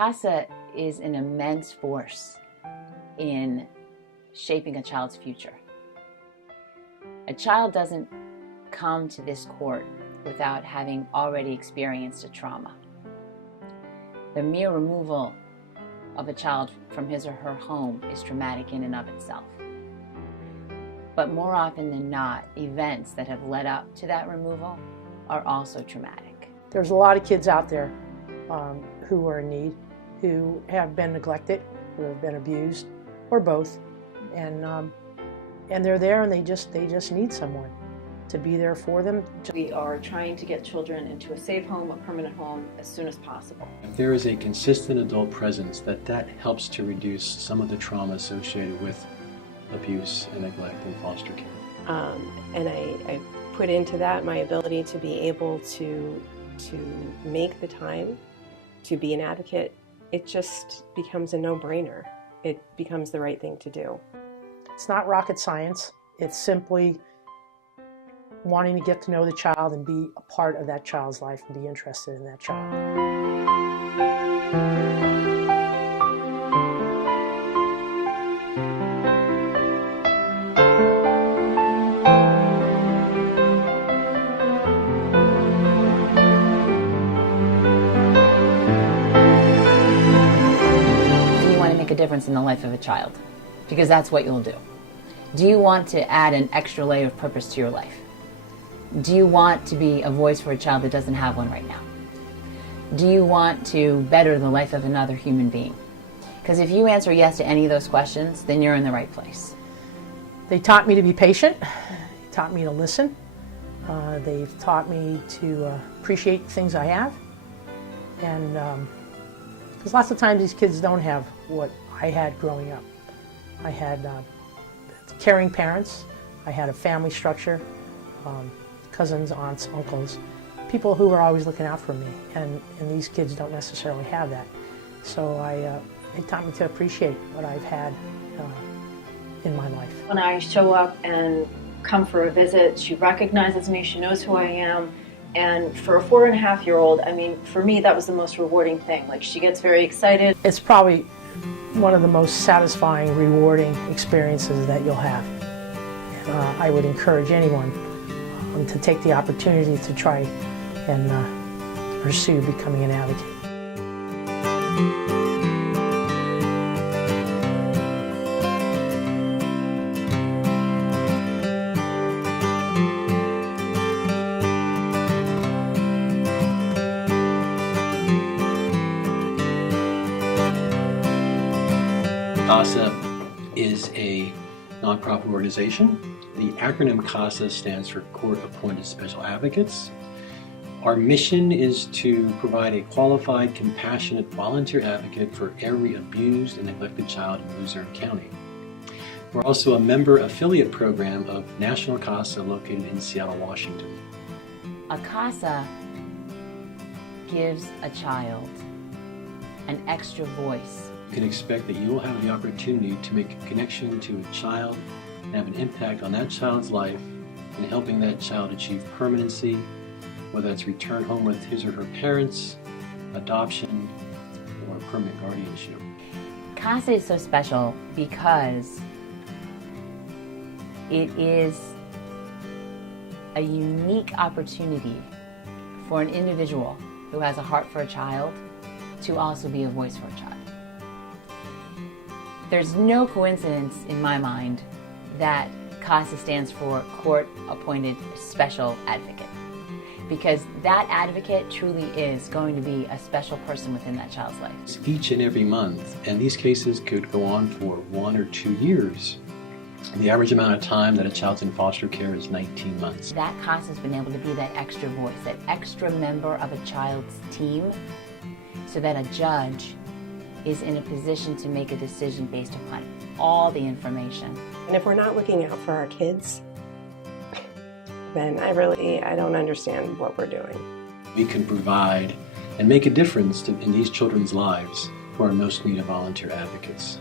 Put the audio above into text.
CASA is an immense force in shaping a child's future. A child doesn't come to this court without having already experienced a trauma. The mere removal of a child from his or her home is traumatic in and of itself. But more often than not, events that have led up to that removal are also traumatic. There's a lot of kids out there who are in need, who have been neglected, who have been abused, or both, and they're there and they just need someone to be there for them. We are trying to get children into a safe home, a permanent home, as soon as possible. If there is a consistent adult presence, that helps to reduce some of the trauma associated with abuse and neglect in foster care. And I put into that my ability to be able to make the time to be an advocate. It just becomes a no-brainer. It becomes the right thing to do. It's not rocket science. It's simply wanting to get to know the child and be a part of that child's life and be interested in that child. Do you want to make a difference in the life of a child? Because that's what you'll do. Do you want to add an extra layer of purpose to your life? Do you want to be a voice for a child that doesn't have one right now? Do you want to better the life of another human being? Because if you answer yes to any of those questions, then you're in the right place. They taught me to be patient. They taught me to listen. They've taught me to appreciate the things I have. And because lots of times these kids don't have what I had growing up. I had caring parents. I had a family structure. Cousins, aunts, uncles, people who were always looking out for me, and these kids don't necessarily have that. So it taught me to appreciate what I've had in my life. When I show up and come for a visit, she recognizes me, she knows who I am, and for a 4.5-year-old, I mean, for me that was the most rewarding thing. Like, she gets very excited. It's probably one of the most satisfying, rewarding experiences that you'll have. And I would encourage anyone to take the opportunity to try and pursue becoming an advocate. CASA is a nonprofit organization. The acronym CASA stands for Court Appointed Special Advocates. Our mission is to provide a qualified, compassionate volunteer advocate for every abused and neglected child in Luzerne County. We're also a member affiliate program of National CASA located in Seattle, Washington. A CASA gives a child an extra voice. You can expect that you will have the opportunity to make a connection to a child and have an impact on that child's life in helping that child achieve permanency, whether it's return home with his or her parents, adoption, or permanent guardianship. CASA is so special because it is a unique opportunity for an individual who has a heart for a child to also be a voice for a child. There's no coincidence in my mind that CASA stands for Court Appointed Special Advocate, because that advocate truly is going to be a special person within that child's life. Each and every month, and these cases could go on for 1 or 2 years. The average amount of time that a child's in foster care is 19 months. That CASA has been able to be that extra voice, that extra member of a child's team, so that a judge is in a position to make a decision based upon all the information. And if we're not looking out for our kids, then I don't understand what we're doing. We can provide and make a difference in these children's lives who are in most need of volunteer advocates.